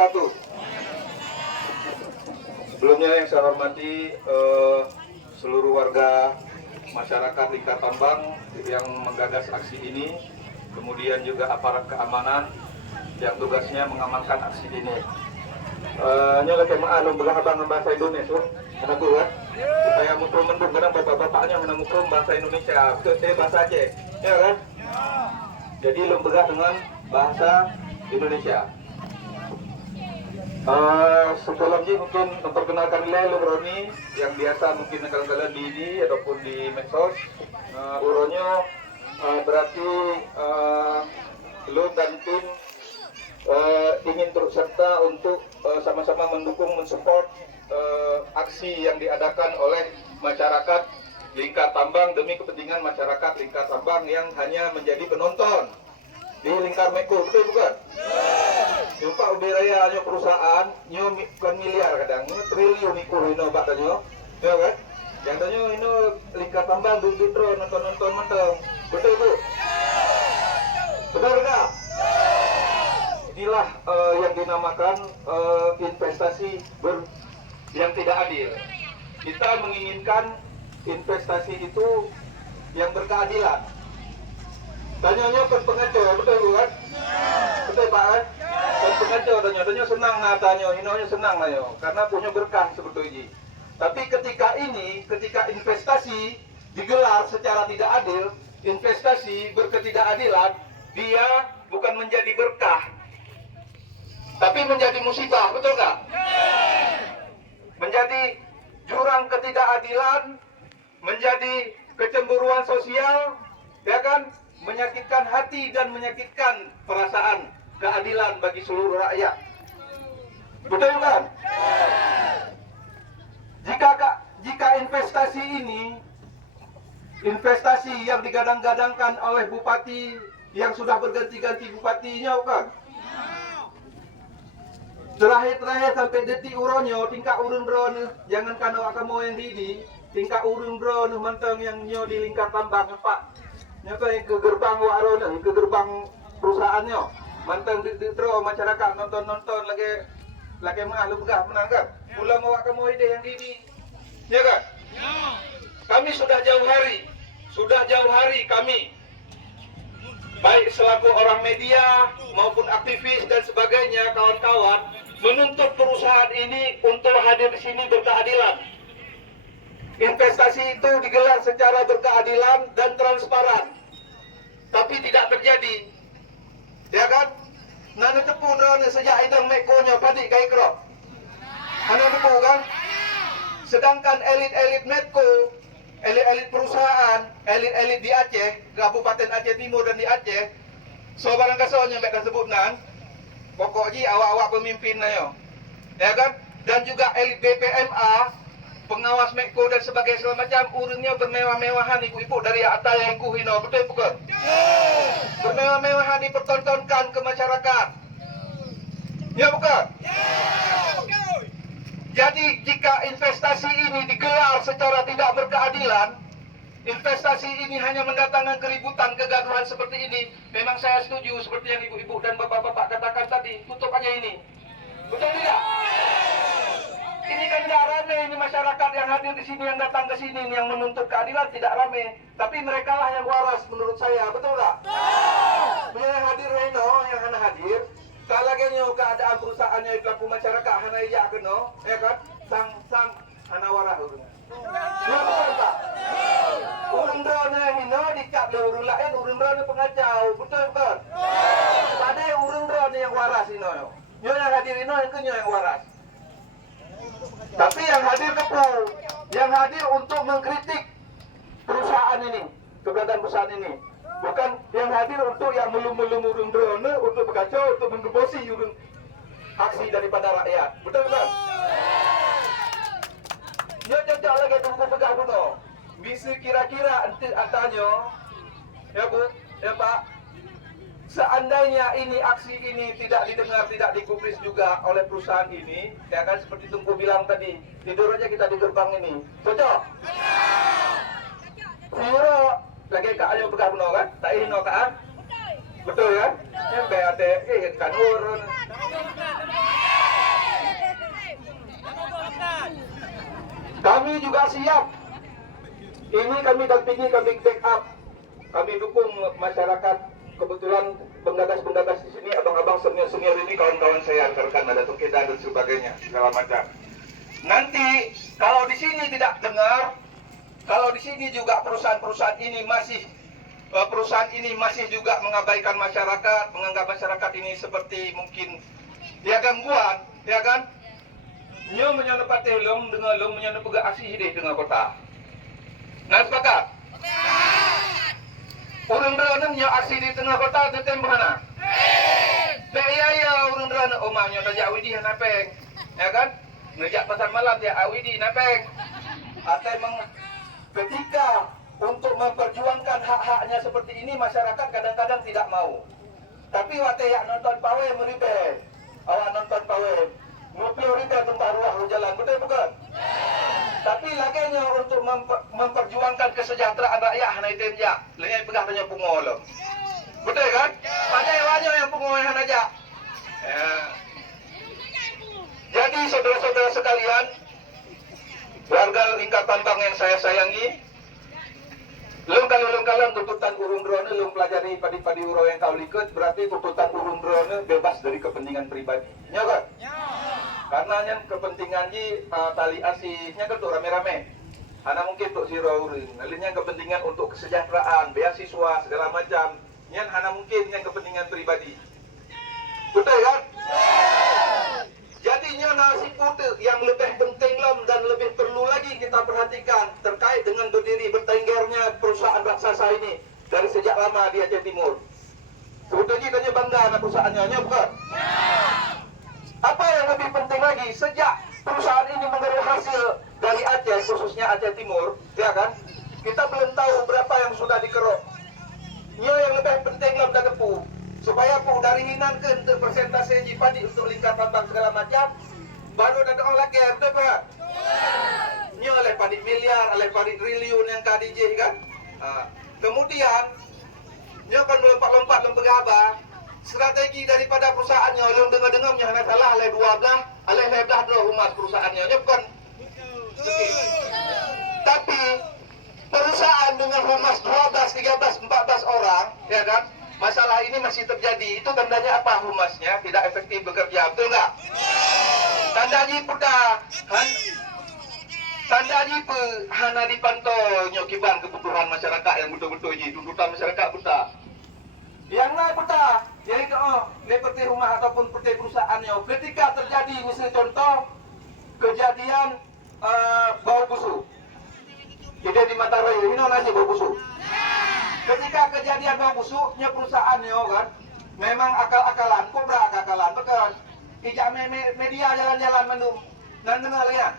wabarakatuh. Sebelumnya yang saya hormati seluruh warga masyarakat Lingkar Tambang yang menggagas aksi ini, kemudian juga aparat keamanan yang tugasnya mengamankan aksi ini. Nyola kemaan abang bahasa Indonesia, kenapa kan? Supaya mutul mendung kadang bapak-bapaknya menemukan bahasa Indonesia, bahasa Aceh, ya kan? Jadi lembaga dengan bahasa Indonesia. Sebelumnya mungkin memperkenalkan nilai Roni yang biasa mungkin kalian di ataupun di medsos. Uronyo berarti lo dan tim ingin turut serta untuk sama-sama mendukung, mensupport aksi yang diadakan oleh masyarakat Lingkar Tambang demi kepentingan masyarakat Lingkar Tambang yang hanya menjadi penonton di Lingkar Meko, betul bukan? Jumpa ubiraya nyo perusahaan nyo bukan miliar kadang nyo triliun ikut ino bak tanyo, ya kan? Yang tanyo ino Lingkar Tambang duduk nonton menteng, betul bu? Benar enggak? Inilah yang dinamakan investasi yang tidak adil. Kita menginginkan investasi itu yang berkeadilan. Tanya-nya pengaco, betul bukan? Betul pak kan? Pengaco tanya senang tanya, inonya senang yo, karena punya berkah sebetulnya. Tapi ketika investasi digelar secara tidak adil, investasi berketidakadilan, dia bukan menjadi berkah, tapi menjadi musibah, betul nggak? Menjadi jurang ketidakadilan, menjadi kecemburuan sosial, ya kan? Menyakitkan hati dan menyakitkan perasaan keadilan bagi seluruh rakyat. Betul kan? Jika investasi ini, investasi yang digadang-gadangkan oleh bupati yang sudah berganti-ganti bupatinya kan? Terakhir sampai detik uronyo, tingkah urun drone, jangan kano kamu yang di tingkah urun drone menteng yang nyo di Lingkar Tambang pak. Nyata yang ke gerbang waron, ke gerbang perusahaannya, mantan di masyarakat nonton lagi malu begah menang kan? Pulang awak kamu ide yang ini, ya kan? Kami sudah jauh hari kami, baik selaku orang media maupun aktivis dan sebagainya kawan-kawan menuntut perusahaan ini untuk hadir di sini berkeadilan. Investasi itu digelar secara berkeadilan dan transparan, tapi tidak terjadi, ya kan? Nana tepu nana sejak idang mekonya padik kai kerok, nana tepu kan? Sedangkan elit-elit Medco, elit-elit perusahaan, elit-elit di Aceh, Kabupaten Aceh Timur dan di Aceh, so barang kasonya mereka sebut nan, pokoknya awak-awak pemimpin nayo, ya kan? Dan juga elit BPMA, pengawas Medco dan sebagainya segala macam, urunnya bermewah-mewahan ibu-ibu dari atas yang kuhino, betul bukan? Bermewah-mewahan dipertontonkan ke masyarakat, ya bukan? Jadi jika investasi ini digelar secara tidak berkeadilan, investasi ini hanya mendatangkan keributan, kegaduhan seperti ini, memang saya setuju seperti yang ibu-ibu dan bapak-bapak katakan tadi, tutup aja ini, betul tidak? Ini kan tidak rame, ini masyarakat yang hadir di sini, yang datang ke sini, yang menuntut keadilan tidak rame. Tapi mereka lah yang waras menurut saya, betul nggak? Yang hadir Reno, yang hana hadir, tak lagi keadaan perusahaannya pelaku masyarakat hana iya keno, ya kan? Sang hana waras urung. Ya betul tak? Urung drone hino dicap le urung lain, urung drone pengacau, betul bukan? Tadi urung drone yang waras hino. Yang hadir hino yang kenyo yang waras. Tapi yang hadir kepu, yang hadir untuk mengkritik perusahaan ini, keberadaan perusahaan ini, bukan yang hadir untuk yang melum-melum urung drone, untuk berkacau, untuk menggebosi urung aksi daripada rakyat, betul kan? Dia cocok lagi tunggu pegang bunuh. Bisa kira-kira nanti antaranya, ya bu, ya pak. Seandainya ini aksi ini tidak didengar, tidak digubris juga oleh perusahaan ini, ya kan seperti Tungku bilang tadi, tidur aja kita di gerbang ini, cocok? Siro lagi kak ayo pegang no kan, tak ino kan? Betul kan? Yang BAT kan urun. juga siap. Ini kami dampingi, kami backup, kami dukung masyarakat. Kebetulan penggagas-penggagas di sini, abang-abang senior-senior ini kawan-kawan saya, rekan ada Tokeda dan sebagainya, segala macam. Nanti kalau di sini tidak dengar, kalau di sini juga perusahaan-perusahaan ini masih juga mengabaikan masyarakat, menganggap masyarakat ini seperti mungkin dia gangguan, ya kan? Nyo menyono pateh long dengan long menyono pega asih deh dengan kota. Nah sepakat? Urang drone nyo asih di tengah kota teteh mana? Ya urang drone omanya tajak awidi napeng, ya kan? Ngejak pasar malam dia awidi napeng. Atau ketika untuk memperjuangkan hak-haknya seperti ini masyarakat kadang-kadang tidak mau. Tapi wate yang nonton pawe meribe, awak nonton pawe, ngopi meribe tentang ruah jalan, betul bukan? Tapi laganya untuk memperjuangkan kesejahteraan rakyat hana itu aja, lainnya pegang tanya pungol, betul kan? Banyak yang pungol hana aja. Jadi saudara-saudara sekalian, warga Lingkar Tambang yang saya sayangi, Lung tuntutan urung drone, lung pelajari padi-padi uro yang kau likut, berarti tuntutan urung drone bebas dari kepentingan pribadi. Ya kan? Karena yang kepentingan di tali asihnya kan untuk rame-rame. Karena mungkin untuk siro urung, lainnya kepentingan untuk kesejahteraan, beasiswa segala macam. Yang hanya mungkin yang kepentingan pribadi. Betul kan? Jadinya nasi putih yang lebih penting dan lebih perlu lagi kita perhatikan terkait dengan berdiri bertenggernya perusahaan raksasa ini dari sejak lama di Aceh Timur. Sebetulnya kita bangga anak perusahaannya, bukan? Apa yang lebih penting lagi, sejak perusahaan ini mengeruk hasil dari Aceh, khususnya Aceh Timur, ya kan? Kita belum tahu berapa yang sudah dikeruk. Yang lebih penting dan kepu. Supaya aku dari hinan ke untuk persentase padi untuk Lingkar Tambang segala macam baru ada orang lagi, betul tak? Ini oleh padi miliar, oleh padi triliun yang KDJ kan? Kemudian ini akan melompat-lompat lempegaba strategi daripada perusahaannya yang dengar-dengar hanya salah oleh 12 oleh 11 humas perusahaannya, ini bukan? Tapi perusahaan dengan humas 12, 13, 14 orang, ya kan? Masalah ini masih terjadi. Itu tandanya apa? Humasnya tidak efektif bekerja, betul nggak? Tandanya pula tandanya hana dipantau nyokiban kebutuhan masyarakat yang betul-betul ini tuntutan masyarakat buta. Yang lain buta. Jadi kalau seperti rumah ataupun seperti perusahaannya, ketika terjadi misalnya contoh kejadian bau busuk. Jadi di Matarai ini nasi bau busuk. Ketika kejadian bau busuknya perusahaannya kan, memang akal-akalan, kobra akal-akalan, bekas ijak media jalan-jalan mendung, dan dengar lihat.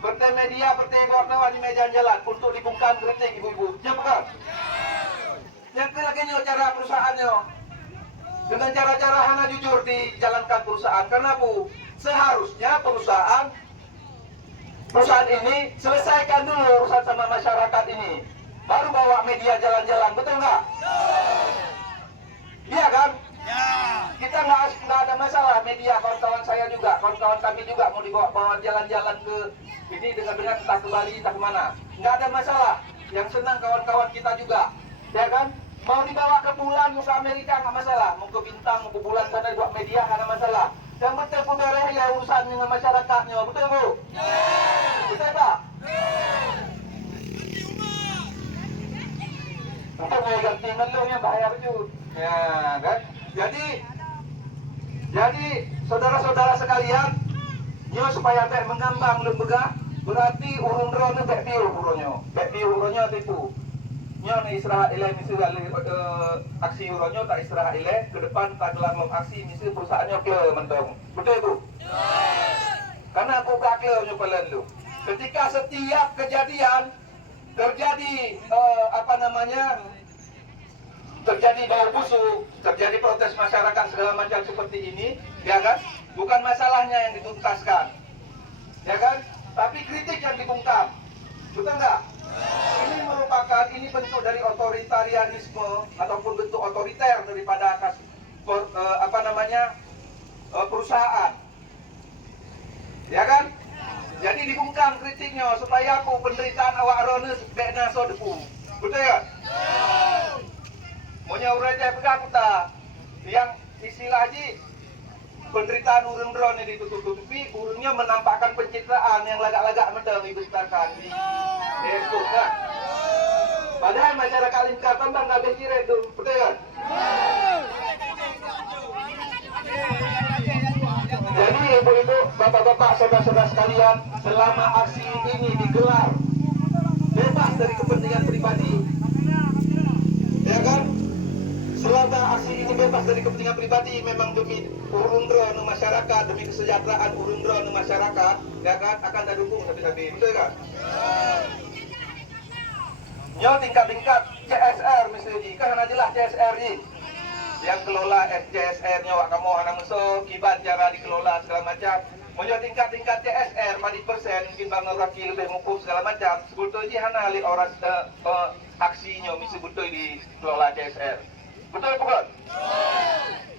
Seperti media, seperti wartawan di meja jalan untuk dibungkam kritik ibu-ibu, ya bukan? Yang lagi cara perusahaannya dengan cara-cara hana jujur dijalankan perusahaan, karena bu seharusnya perusahaan ini selesaikan dulu urusan sama masyarakat ini. Baru bawa media jalan-jalan, betul nggak? Iya kan? Ya. Kita nggak ada masalah media, kawan-kawan saya juga, kawan-kawan kami juga mau dibawa jalan-jalan ke ini dengan entah ke Bali, entah kemana. Nggak ada masalah. Yang senang kawan-kawan kita juga, ya kan? Mau dibawa ke bulan, mau ke Amerika nggak masalah, mau ke bintang, mau ke bulan sana buat media nggak ada masalah. Yang penting beres ya urusan dengan masyarakatnya, betul bu? Betul pak? Untuk mau ganti ngelungnya bahaya betul. Ya kan? Jadi saudara-saudara sekalian, nyo supaya tak mengambang lembaga, berarti urun drone bek biu uronyo tipu. Nyo ni istirahat ileh misi aksi uronyo tak istirahat ileh, ke depan tak gelar lom aksi misi perusahaannya ke mentong. Betul bu? Karena aku kakil nyo pelan lu. Ketika setiap kejadian terjadi terjadi bau busuk, terjadi protes masyarakat segala macam seperti ini, ya kan? Bukan masalahnya yang dituntaskan, ya kan? Tapi kritik yang dibungkam, betul nggak? Ini bentuk dari otoritarianisme ataupun bentuk otoriter daripada perusahaan, ya kan? Jadi dibungkam kritiknya supaya aku penderitaan awak arone bena so depu. Betul ya? Monya uraja pegang kita yang istilah haji penderitaan urun drone ditutup-tutupi, urunnya menampakkan pencitraan yang lagak-lagak medang dibesarkan di Facebook kan. Padahal masyarakat Lingkar Tambang nggak berkira itu, betul kan? Jadi ibu-ibu, bapak-bapak, saudara-saudara sekalian, selama aksi ini digelar bebas dari kepentingan pribadi, ya kan? Selama aksi ini bebas dari kepentingan pribadi, memang demi urun drone masyarakat, demi kesejahteraan urun drone masyarakat, ya kan? Akan ada dukung sampai-sampai, betul kan? Yo tingkat-tingkat CSR misalnya, kan jelas CSR ini. Yang kelola CSR-nya wak kamu anak musuh, kibat cara dikelola segala macam. Mojo tingkat-tingkat CSR, madi persen, mungkin bang Raki lebih mukum segala macam. Sebetulnya hana li orang aksinya misi betul di kelola CSR. Betul bukan?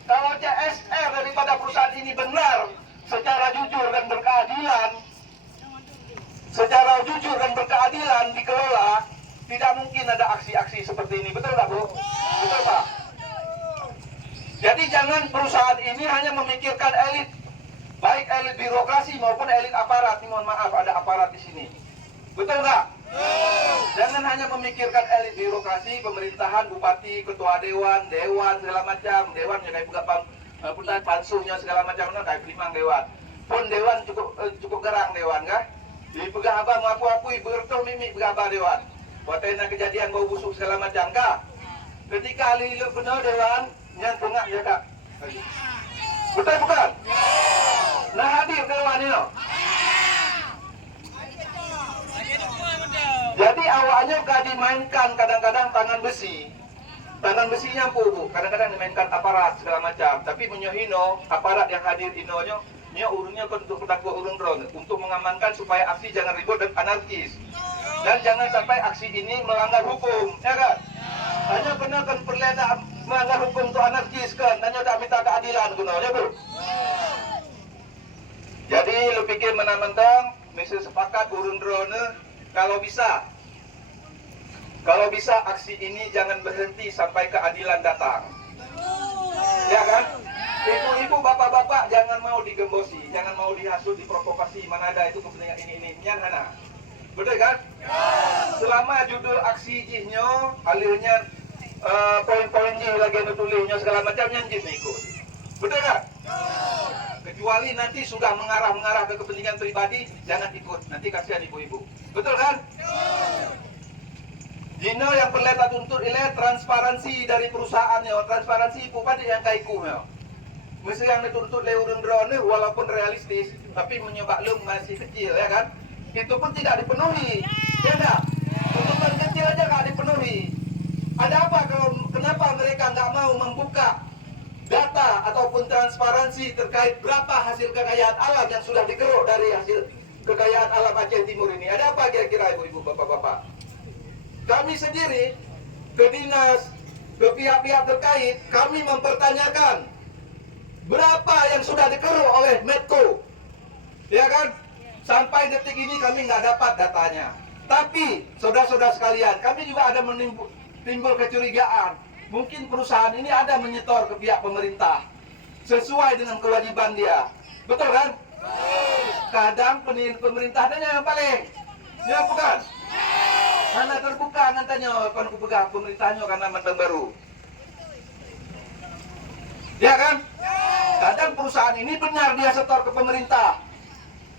Kalau CSR daripada perusahaan ini benar, secara jujur dan berkeadilan, dikelola, tidak mungkin ada aksi-aksi seperti ini. Betul tak, Bu? Betul, Pak? Jadi jangan perusahaan ini hanya memikirkan elit, baik elit birokrasi maupun elit aparat. Ini mohon maaf, ada aparat di sini. Betul nggak? Jangan hanya memikirkan elit birokrasi, pemerintahan, bupati, ketua dewan, segala macam. Dewan ya kayak buka pansunya segala macam, kayak pelimang dewan. Pun dewan cukup gerang dewan, kan? Di pegawai mengaku-akui bertoh mimik pegawai dewan. Waktu kejadian bau busuk segala macam, kak. Ketika lilu benar dewan, yang tengah ya kak. Betul bukan? Nah hadir dewan ini. Jadi awalnya gak dimainkan kadang-kadang tangan besi. Tangan besinya bu, kadang-kadang dimainkan aparat segala macam. Tapi menyohino aparat yang hadir inonya, urunnya untuk pendakwa urun drone untuk mengamankan supaya aksi jangan ribut dan anarkis. Dan jangan sampai aksi ini melanggar hukum, ya kan? Hanya benar kan perleda melanggar hukum untuk anarkis kan? Hanya tak minta keadilan gunanya bu. Jadi lu pikir menang-mentang, mesti sepakat urun drone kalau bisa aksi ini jangan berhenti sampai keadilan datang. Ya kan? Ibu-ibu, bapak-bapak jangan mau digembosi, jangan mau dihasut, diprovokasi, mana ada itu kepentingan ini, hana. Betul kan? Selama judul aksi jihnya, alirnya poin-poin jih lagi nutulisnya segala macamnya jih ikut. Betul kan? Kecuali nanti sudah mengarah ke kepentingan pribadi, jangan ikut. Nanti kasihan ibu-ibu. Betul kan? Jino yang perlu tuntut ile transparansi dari perusahaannya, transparansi bupati yang kaikunya. Mesti yang dituntut le urun drone walaupun realistis, tapi menyebaklum masih kecil, ya kan? Itu pun tidak dipenuhi, ya enggak? Tuntutan kecil aja nggak dipenuhi. Ada apa kenapa mereka nggak mau membuka data ataupun transparansi terkait berapa hasil kekayaan alam yang sudah dikeruk dari hasil kekayaan alam Aceh Timur ini? Ada apa kira-kira ibu-ibu, bapak-bapak? Kami sendiri ke dinas, ke pihak-pihak terkait, kami mempertanyakan berapa yang sudah dikeruk oleh Medco, ya kan? Sampai detik ini kami nggak dapat datanya. Tapi saudara-saudara sekalian, kami juga ada timbul kecurigaan. Mungkin perusahaan ini ada menyetor ke pihak pemerintah sesuai dengan kewajiban dia. Betul kan? Kadang pemerintahnya yang paling, ya bukan? Karena terbuka nantinya akan kupegang pemerintahnya karena mentang baru. Ya kan? Kadang perusahaan ini benar dia setor ke pemerintah,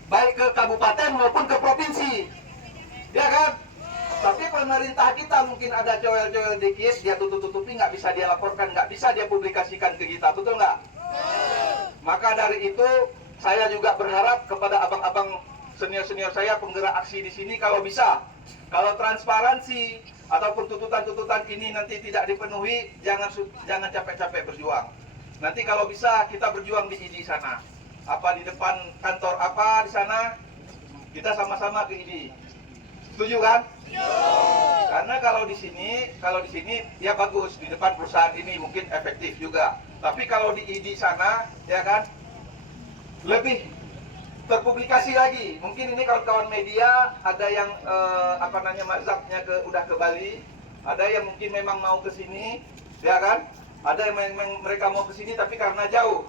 baik ke kabupaten maupun ke provinsi, ya kan? Tapi pemerintah kita mungkin ada coel-coel dikit, dia tutup-tutupi, nggak bisa dia laporkan, nggak bisa dia publikasikan ke kita, betul nggak? Maka dari itu saya juga berharap kepada abang-abang senior-senior saya penggerak aksi di sini, kalau bisa, kalau transparansi ataupun tuntutan-tuntutan ini nanti tidak dipenuhi, jangan capek-capek berjuang. Nanti kalau bisa kita berjuang di ID sana, apa di depan kantor apa di sana, kita sama-sama ke ID. Setuju kan? Karena kalau di sini ya bagus, di depan perusahaan ini mungkin efektif juga. Tapi kalau di ID sana, ya kan, lebih terpublikasi lagi. Mungkin ini kawan-kawan media ada yang mazhabnya udah ke Bali, ada yang mungkin memang mau ke sini, ya kan? Ada yang memang mereka mau ke sini tapi karena jauh.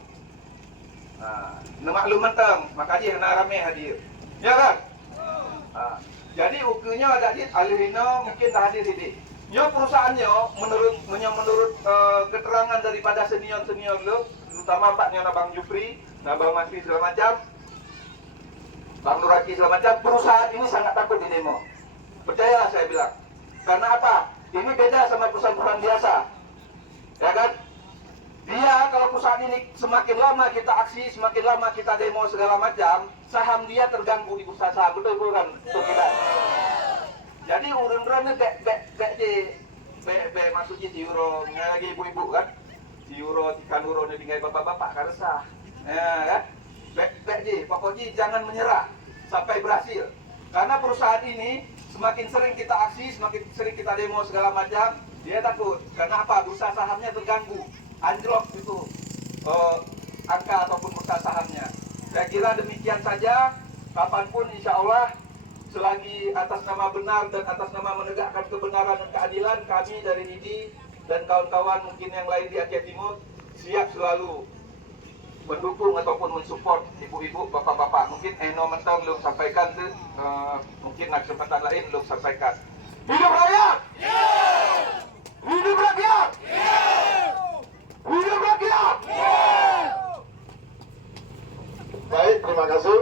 Nah, maklum mentang, makanya kena rame hadir. Ya kan? Nah, jadi ukunya ada di alihino mungkin tak hadir ini. Nyo perusahaannya menurut keterangan daripada senior lo, terutama Pak Nyona Bang Jupri, Bang Masri segala macam, Bang Nuraki segala macam, perusahaan ini sangat takut di demo. Percayalah saya bilang. Karena apa? Ini beda sama perusahaan-perusahaan biasa. Ya kan? Dia kalau perusahaan ini semakin lama kita aksi, semakin lama kita demo segala macam, saham dia terganggu di bursa saham. Betul kan? Betul tidak? Jadi urun-urunnya maksudnya di euro, lagi ibu-ibu kan? Di euro, ikan euro ini tinggal bapak-bapak kan resah. Ya kan? Pokoknya jangan menyerah sampai berhasil. Karena perusahaan ini semakin sering kita aksi, semakin sering kita demo segala macam, dia takut. Karena apa? Bursa sahamnya terganggu, anjlok itu angka ataupun bursa sahamnya. Saya kira demikian saja. Kapanpun insya Allah, selagi atas nama benar dan atas nama menegakkan kebenaran dan keadilan, kami dari IDI dan kawan-kawan mungkin yang lain di Aceh Timur siap selalu mendukung ataupun mensupport ibu-ibu, bapak-bapak. Mungkin Eno mentang belum sampaikan tuh, mungkin ada kesempatan lain belum sampaikan. Hidup rakyat! Hidup rakyat! Hidup rakyat! Baik, terima kasih.